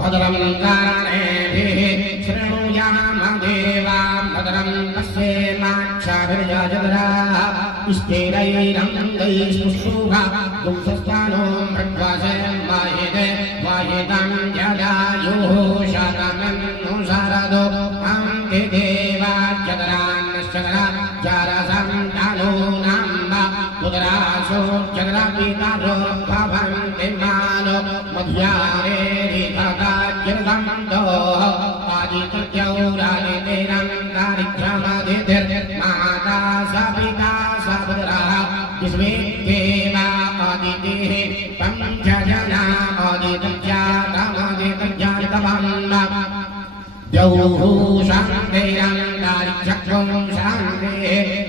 भद्रं कर्णेभिः शृणुयाम देवां भद्रं पश्येमाक्षाभिर्यजत्राः स्थिरैरङ्गैस्तुष्टुभा पुंसस्थानो मृड्वासं वायते वायितं जलायुः शतमन्नु शरदो अन्ति देवाच्चतरान्नश्चतरा जरसं तनूनाम्ब पुत्रासो जगदापितारो भवन्ति मानो मध्यारे माता सपिता सपुत्रः विश्वेदेवा आदितिः पञ्चजना आदित्यजातमदित्यजातवन्न द्यौः शान्तिरन्तरिक्षं शान्तिः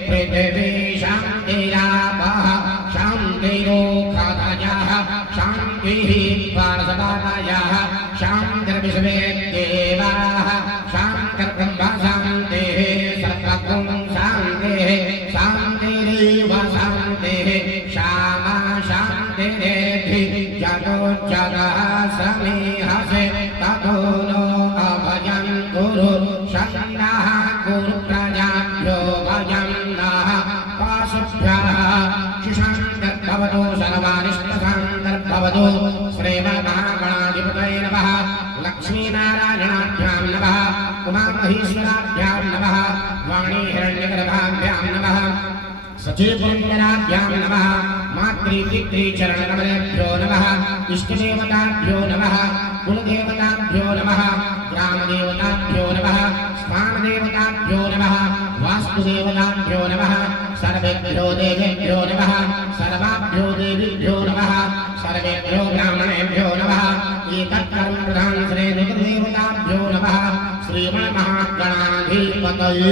पृथिवी शान्तिरापः शान्तिरोखादयः शान्तिः पार्श्वपातयः शान्तिर्विश्वेदेवाः शान्तिर्ब्रह्म शान्तिः सर्वं शान्तिः शान्तिरेव शान्तिः श्यामा शान्तिरेधि जगोच्चरः समीहसे ततो नो अभयं कुरु शन्नः कुरु प्रजाभ्यो भयं नः पाशुभ्यः सुशान्तर्भवतु सर्वानिष्टशान्तर्भवतु श्रीमन्महागणाधिपतये नमः लक्ष्मीनारायणाभ्यां नमः उमामहेश्वराभ्यां नमः वाणीहिरण्यगर्भाभ्यां नमः सचेतनाभ्यां नमः मातृपितृचरणकमलेभ्यो नमः इष्टदेवताभ्यो नमः कुलदेवताभ्यो नमः ग्रामदेवताभ्यो नमः स्थानदेवताभ्यो नमः वास्तुदेवताभ्यो नमः सर्वेभ्यो देवेभ्यो नमः सर्वाभ्यो देवीभ्यो नमः सर्वेभ्यो ब्राह्मणेभ्यो नमः एतत्कर्म प्रधान श्री देवताभ्यो नमः श्रीमन्महागणाधिपतये